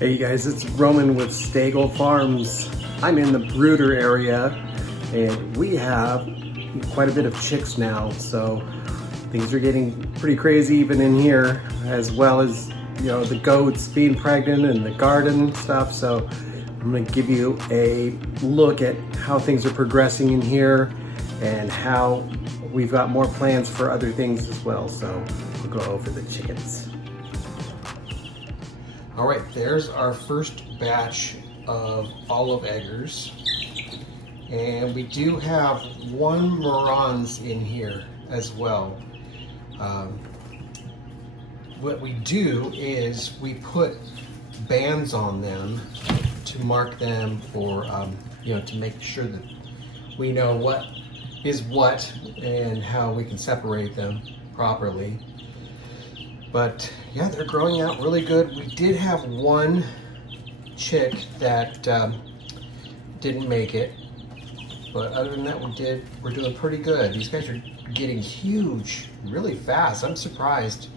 Hey guys, it's Roman with Stagel Farms. I'm in the brooder area and we have quite a bit of chicks now, so things are getting pretty crazy even in here, as well as, you know, the goats being pregnant and the garden stuff. So I'm going to give you a look at how things are progressing in here and how we've got more plans for other things as well. So we'll go over the chickens. All right, there's our first batch of olive eggers. And we do have one Morans in here as well. What we do is we put bands on them to mark them for, you know, to make sure that we know what is what and how we can separate them properly. But yeah, they're growing out really good. We did have one chick that didn't make it, but other than that, we're doing pretty good. These guys are getting huge really fast. I'm surprised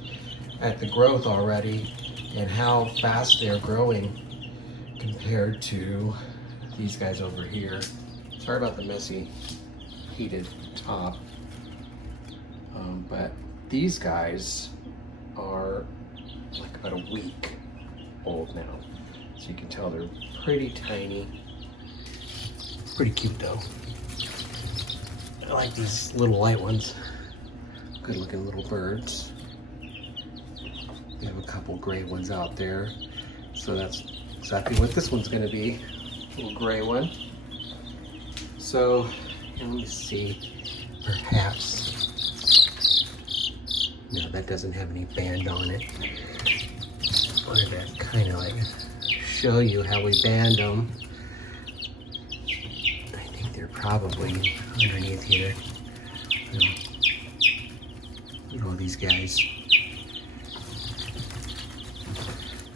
at the growth already and how fast they're growing compared to these guys over here. Sorry about the messy heated top, but these guys are like about a week old now, so you can tell they're pretty tiny. Pretty cute though. I like these little white ones. Good looking little birds. We have a couple gray ones out there, so that's exactly what this one's going to be, a little gray one. So let me see, perhaps. No, that doesn't have any band on it. I wanted to kind of like show you how we band them. I think they're probably underneath here. You know these guys.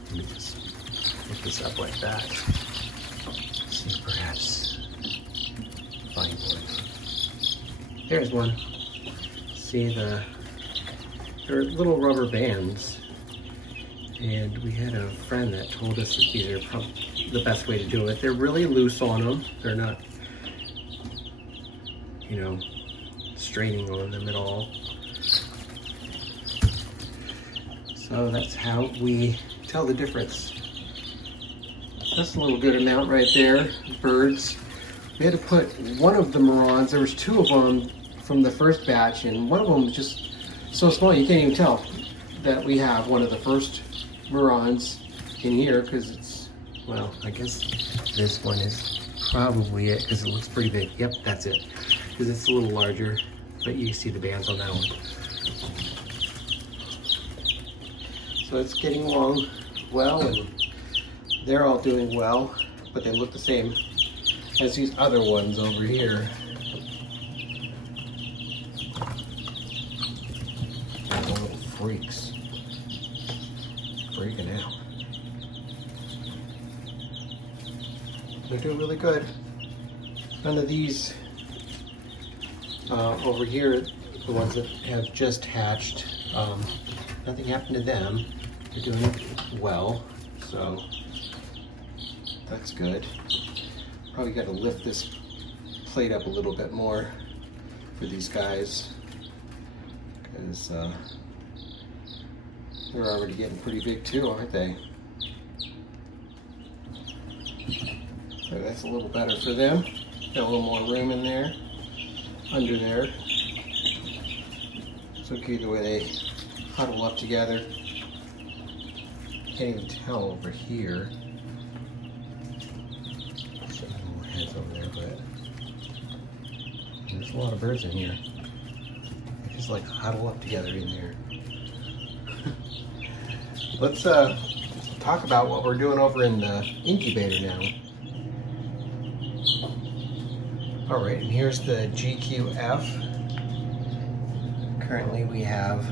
Let me just put this up like that. See if perhaps find one. There's one. See they're little rubber bands, and we had a friend that told us that these are probably the best way to do it. They're really loose on them. They're not, you know, straining on them at all. So that's how we tell the difference. That's a little good amount right there, birds. We had to put one of the Morans, there was two of them from the first batch, and one of them was just so small you can't even tell that we have one of the first Morans in here, because it's, well, I guess this one is probably it because it looks pretty big. Yep, that's it, because it's a little larger, but you see the bands on that one. So it's getting along well, and they're all doing well, but they look the same as these other ones over here. Little freaks. Freaking out. They're doing really good. None of these over here, the ones that have just hatched, nothing happened to them. They're doing well, so that's good. Probably got to lift this plate up a little bit more for these guys, because they're already getting pretty big too, aren't they? So that's a little better for them. Got a little more room in there, under there. It's okay the way they huddle up together. Can't even tell over here. Some more heads over there, but there's a lot of birds in here. They just like huddle up together in there. Let's talk about what we're doing over in the incubator now. All right, and here's the GQF. Currently we have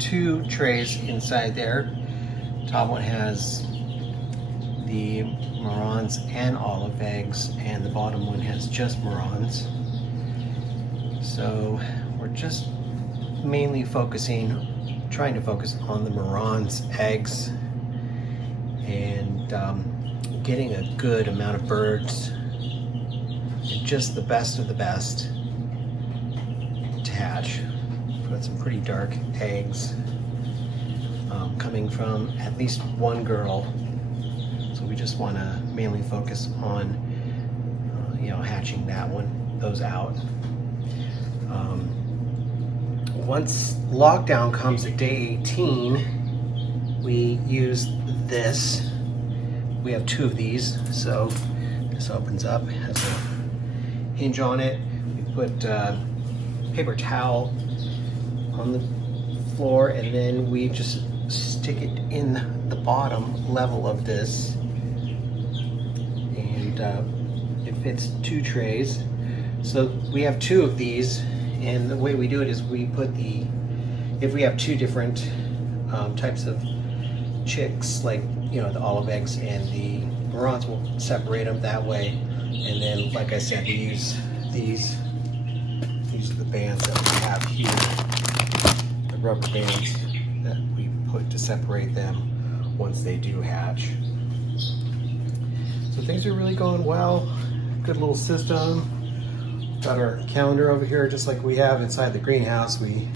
2 trays inside there. Top one has the Morans and olive eggs, and the bottom one has just Morans. So we're just mainly trying to focus on the Morans eggs, and and getting a good amount of birds, and just the best of the best to hatch. We've got some pretty dark eggs coming from at least one girl, so we just want to mainly focus on hatching those out. Once lockdown comes at day 18, we use this. We have 2 of these, so this opens up, has a hinge on it. We put paper towel on the floor, and then we just stick it in the bottom level of this, and it fits 2 trays. So we have 2 of these, and the way we do it is we put if we have 2 different types of chicks, like the olive eggs and the Marans, we'll separate them that way. And then, like I said, we use these are the bands that we have here, the rubber bands that we put to separate them once they do hatch. So things are really going well. Good little system. Got our calendar over here, just like we have inside the greenhouse. We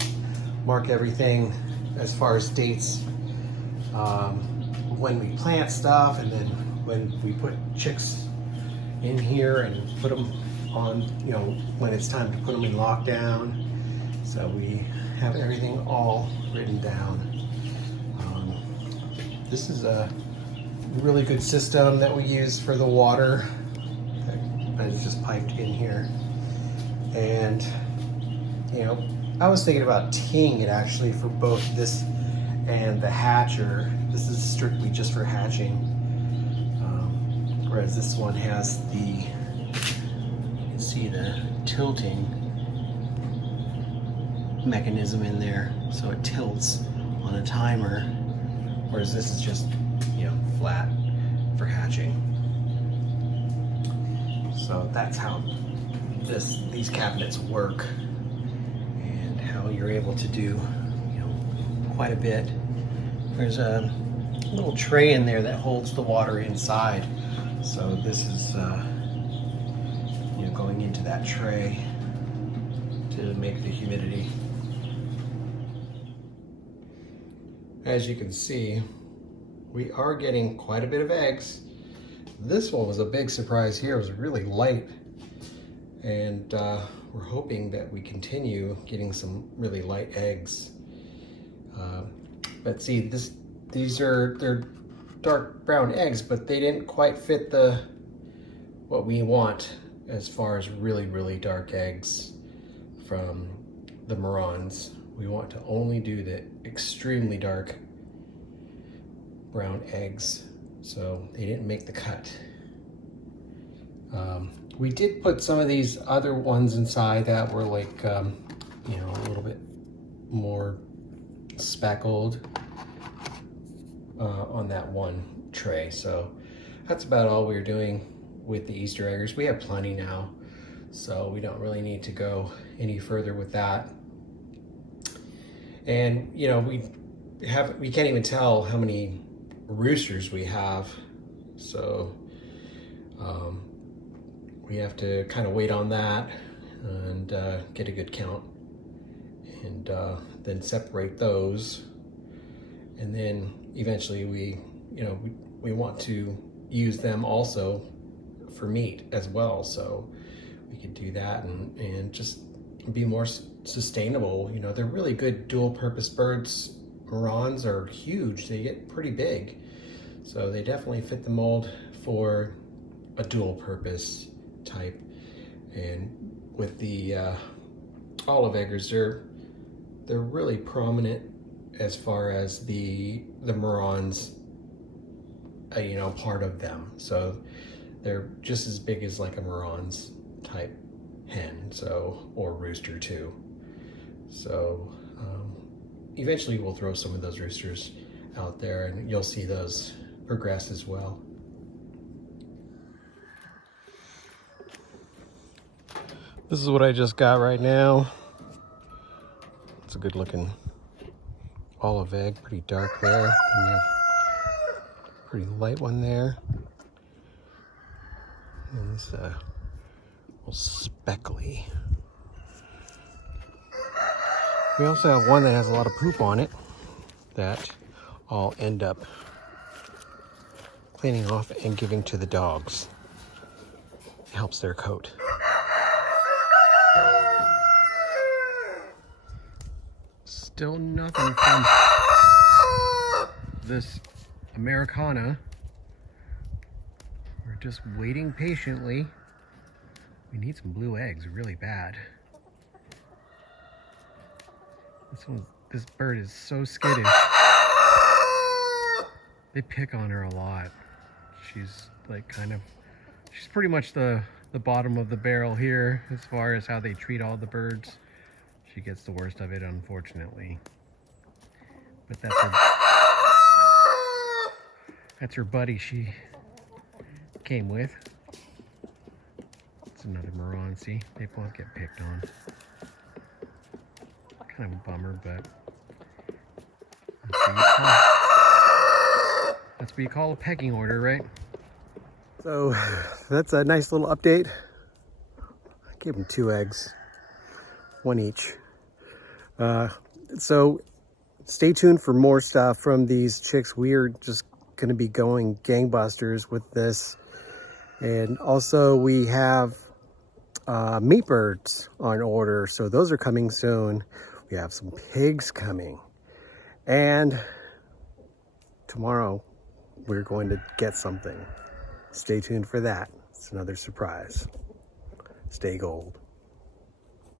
mark everything as far as dates, when we plant stuff, and then when we put chicks in here and put them on, when it's time to put them in lockdown. So we have everything all written down. This is a really good system that we use for the water. It's just piped in here. And I was thinking about teeing it actually for both this and the hatcher. This is strictly just for hatching, whereas this one has you can see the tilting mechanism in there, so it tilts on a timer, whereas this is just flat for hatching. So that's how these cabinets work, and how you're able to do quite a bit. There's a little tray in there that holds the water inside, so this is going into that tray to make the humidity. As you can see, we are getting quite a bit of eggs. This one was a big surprise here. It was really light, and we're hoping that we continue getting some really light eggs. But see, they're dark brown eggs, but they didn't quite fit what we want as far as really, really dark eggs from the Marans. We want to only do the extremely dark brown eggs, so they didn't make the cut. We did put some of these other ones inside that were like, a little bit more speckled on that one tray. So that's about all we're doing with the Easter eggers. We have plenty now, so we don't really need to go any further with that. And we can't even tell how many roosters we have, so we have to kind of wait on that and get a good count, and then separate those, and then eventually we want to use them also for meat as well, so we could do that and just be more sustainable. They're really good dual purpose birds. Marans are huge, they get pretty big, so they definitely fit the mold for a dual purpose type. And with the olive eggers, they're really prominent as far as the Marans, part of them. So they're just as big as like a Marans type hen, or rooster too. So eventually we'll throw some of those roosters out there, and you'll see those progress as well. This is what I just got right now. It's a good looking olive egg, pretty dark there. And you have Pretty light one there. And this little speckly. We also have one that has a lot of poop on it that I'll end up cleaning off and giving to the dogs. It helps their coat. Still nothing from this Americana. We're just waiting patiently. We need some blue eggs really bad. This bird is so skittish. They pick on her a lot. She's like she's pretty much the bottom of the barrel here as far as how they treat all the birds. She gets the worst of it, unfortunately. But that's her buddy she came with. It's another Moronsi. They both get picked on. Kind of a bummer, but that's what you call a pecking order, right? So that's a nice little update. I gave them 2 eggs, 1 each. So stay tuned for more stuff from these chicks. We are just going to be going gangbusters with this. And also we have meat birds on order, so those are coming soon. We have some pigs coming, and tomorrow we're going to get something. Stay tuned for that. It's another surprise. Stay gold.